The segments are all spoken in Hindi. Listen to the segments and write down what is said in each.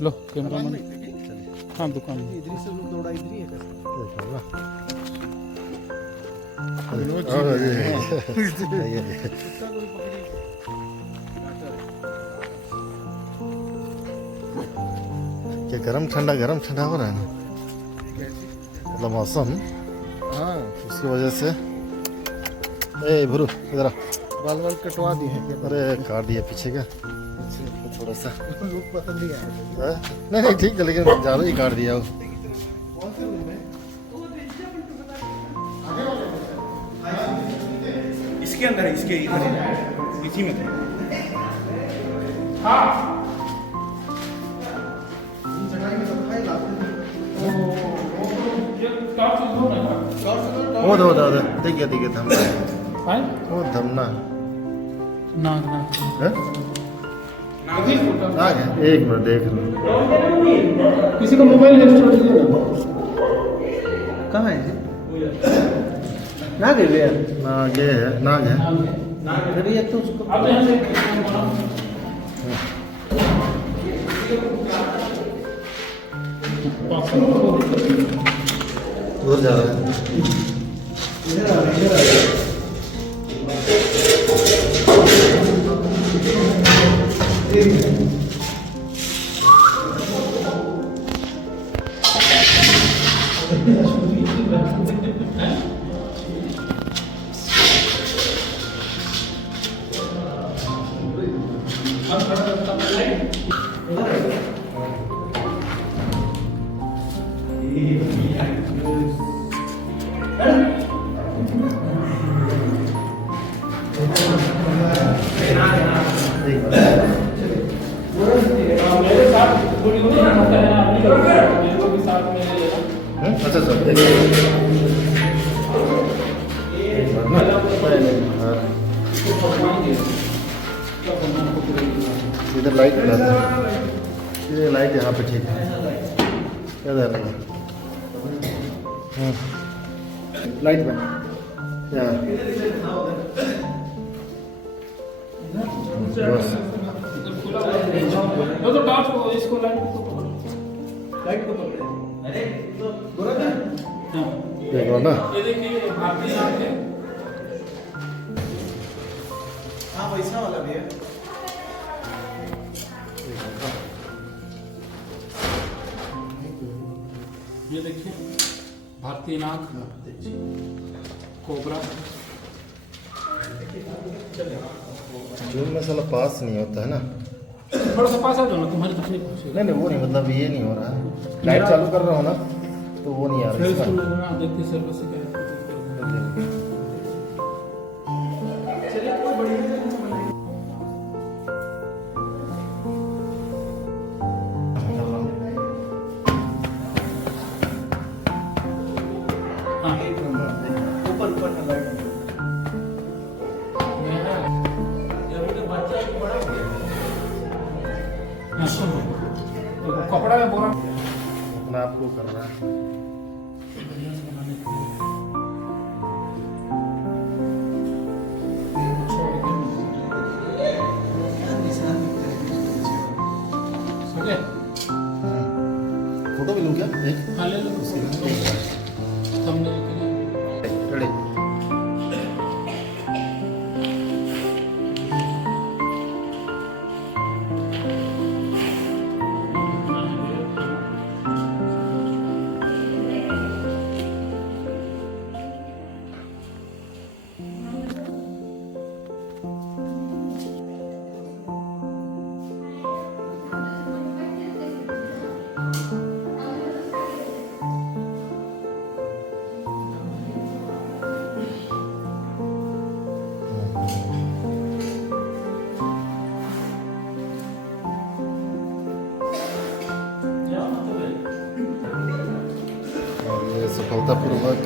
लो कैमरा मैन। हाँ दुकान में। इधर से थोड़ा इधर ही है क्या गरम ठंडा हो रहा है ना, मतलब मौसम। हाँ उसकी वजह से। ए भरू इधर आ। बाल कटवा दिए हैं क्या? अरे काट दिया पीछे का थोड़ा सा। लोग पसंद नहीं आया। नहीं ठीक है, लेकिन ज़्यादा ही काट दिया वो। इसके अंदर है, इसके इधर है, इसी में था। हाँ वो दो देखिए धमना, वो धमना नाग नाग है। आ गया, एक मिनट देख लो। किसी का मोबाइल है कहाँ है जी? ना दे भैया नाग है। फिर ये तो उसको उधर जा रहा है। मेरे साथ थोड़ी थोड़ी होता है, आप नहीं करोगे मेरे को भी साथ में ले लेना। अच्छा सर इधर लाइट ये लाइट यहाँ पे ठीक है। इधर लाइट में यहाँ बस। वो तो टॉर्च को इसको लाइट को पकड़े। देख लो ना। ये देखिए भारतीय नाग है। हाँ वैसा वाला भी है। ये देखिए भारतीय नाग, कोबरा। जूम में साला पास नहीं होता है ना। थोड़ा सा पास आ जाओ ना, तुम्हारी तकलीफ पहुंचेगा। नहीं वो नहीं, मतलब ये नहीं हो रहा है। लाइट चालू कर रहा हूँ ना तो वो नहीं आ फिर रहा इसको इसका। लोगों ने देखते सर्विस से क्या ऊपर ऊपर का लाइट कपड़ा में बोरा अपना आपको कर रहा है। फोटो भी लूँ क्या एक? हाँ ले लो thumbnail के लिए। रेडी। सफलतापूर्वक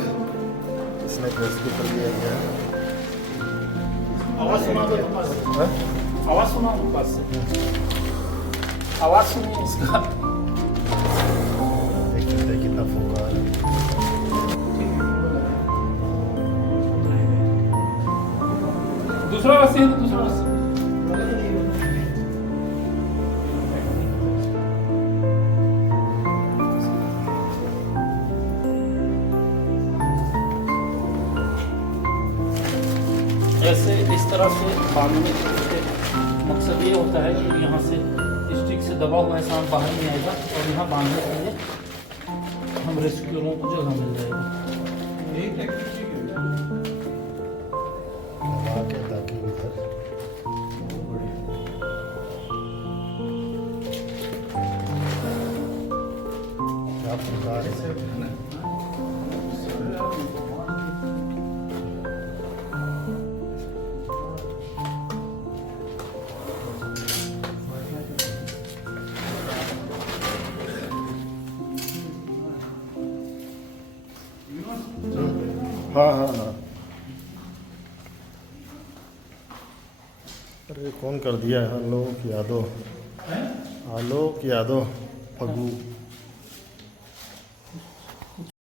इसमें रेस्क्यू कर लिया गया। आवाज सुना दो पास से। हाँ? आवाज सुना दो पास से। आवाज सुनिए इसका। देख सकते हैं कितना फूका है। दूसरा रस्सी है, दूसरा रस्सी। जैसे इस तरह से बांधने के मकसद ये होता है कि यहाँ से स्टिक से दबा हुआ है सांप बाहर नहीं आएगा और यहाँ बांधने के लिए हम रेस्क्यूरों को जगह मिल जाएगा। यही टेक्निक ठीक है। लगा के ताकि इधर क्या प्रकार है। हाँ हाँ हाँ। अरे कौन कर दिया है आलोक यादव, आलोक यादव फगू।